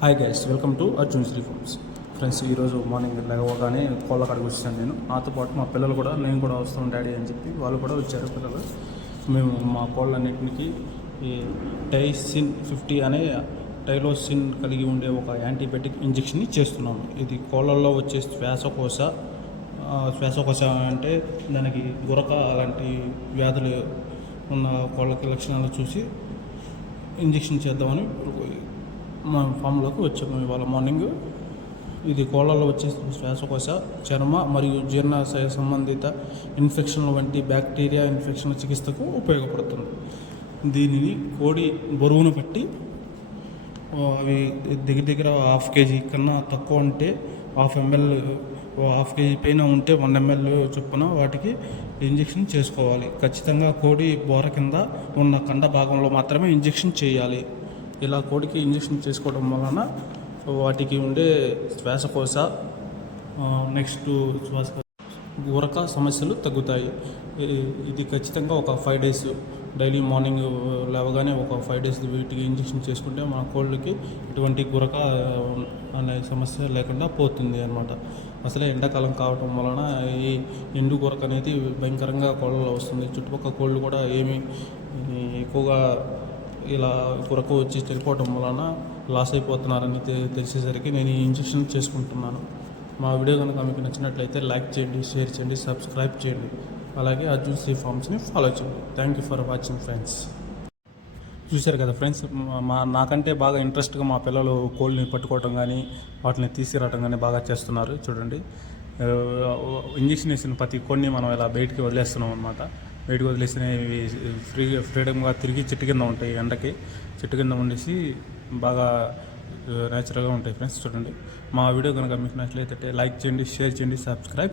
Hi guys, welcome to Arjun Shri farms. Friends, ఈరోజు morning లేవగానే కోళ్ళ కాడికి వచ్చాను నేను. నాతో పాటు మా పిల్లలు కూడా, నేను కూడా వస్తాను డాడీ అని చెప్పి వాళ్ళు కూడా వచ్చారు పిల్లలు. మేము మా కోళ్ళన్నింటికి ఈ టైసిన్ 50 అనే టైలోసిన్ కలిగి ఉండే ఒక యాంటీబయాటిక్ ఇంజెక్షన్ని చేస్తున్నాము. ఇది కోళ్ళల్లో వచ్చే శ్వాసకోశ అంటే దానికి గురక అలాంటి వ్యాధులు ఉన్న కోళ్ళకి లక్షణాలు చూసి ఇంజెక్షన్ చేద్దామని మా ఫామ్లోకి వచ్చాము ఇవాళ మార్నింగ్. ఇది కోళ్ళలో వచ్చే శ్వాసకోశ, చర్మ మరియు జీర్ణాశయ సంబంధిత ఇన్ఫెక్షన్ల వంటి బ్యాక్టీరియా ఇన్ఫెక్షన్ల చికిత్సకు ఉపయోగపడుతుంది. దీనిని కోడి బరువును బట్టి అవి దగ్గర 1/2 kg కన్నా తక్కువ ఉంటే 1/2 ml, 1/2 kg పైన ఉంటే 1 ml చొప్పున వాటికి ఇంజెక్షన్ చేసుకోవాలి. ఖచ్చితంగా కోడి బోర కింద ఉన్న కండ భాగంలో మాత్రమే ఇంజెక్షన్ చేయాలి. ఇలా కోడికి ఇంజెక్షన్ చేసుకోవడం వలన వాటికి ఉండే శ్వాసకోశ, నెక్స్ట్ గురక సమస్యలు తగ్గుతాయి. ఇది ఖచ్చితంగా ఒక 5 days డైలీ మార్నింగ్ లేవగానే ఒక 5 days వీటికి ఇంజెక్షన్ చేసుకుంటే మన కోళ్ళకి ఎటువంటి గురక అనే సమస్య లేకుండా పోతుంది అన్నమాట. అసలే ఎండాకాలం కావటం వలన ఈ ఎండు గురక అనేది భయంకరంగా కోళ్ళలో వస్తుంది. చుట్టుపక్కల కోళ్ళు కూడా ఏమీ ఎక్కువగా ఇలా గురక వచ్చి చనిపోవటం వలన లాస్ అయిపోతున్నారని తెలిసేసరికి నేను ఈ ఇంజెక్షన్ చేసుకుంటున్నాను. మా వీడియో కనుక మీకు నచ్చినట్లయితే లైక్ చేయండి, షేర్ చేయండి, సబ్స్క్రైబ్ చేయండి. అలాగే అర్జున్ శ్రీ ఫార్మ్స్ని ఫాలో చేయండి. Thank you for watching friends. చూశారు కదా ఫ్రెండ్స్, నాకంటే బాగా ఇంట్రెస్ట్గా మా పిల్లలు కోళ్ళని పట్టుకోవటం కానీ వాటిని తీసుకురావటం కానీ బాగా చేస్తున్నారు. చూడండి, ఇంజెక్షన్ వేసిన ప్రతి కొన్ని మనం ఇలా బయటికి వదిలేస్తున్నాం అనమాట. బయటకు వదిలేసిన ఫ్రీడమ్గా తిరిగి చెట్టు కింద ఉంటాయి. ఎండకి చెట్టు కింద ఉండేసి బాగా న్యాచురల్గా ఉంటాయి ఫ్రెండ్స్. చూడండి, మా వీడియో కనుక మీకు నచ్చినట్లయితే లైక్ చేయండి, షేర్ చేయండి, సబ్స్క్రైబ్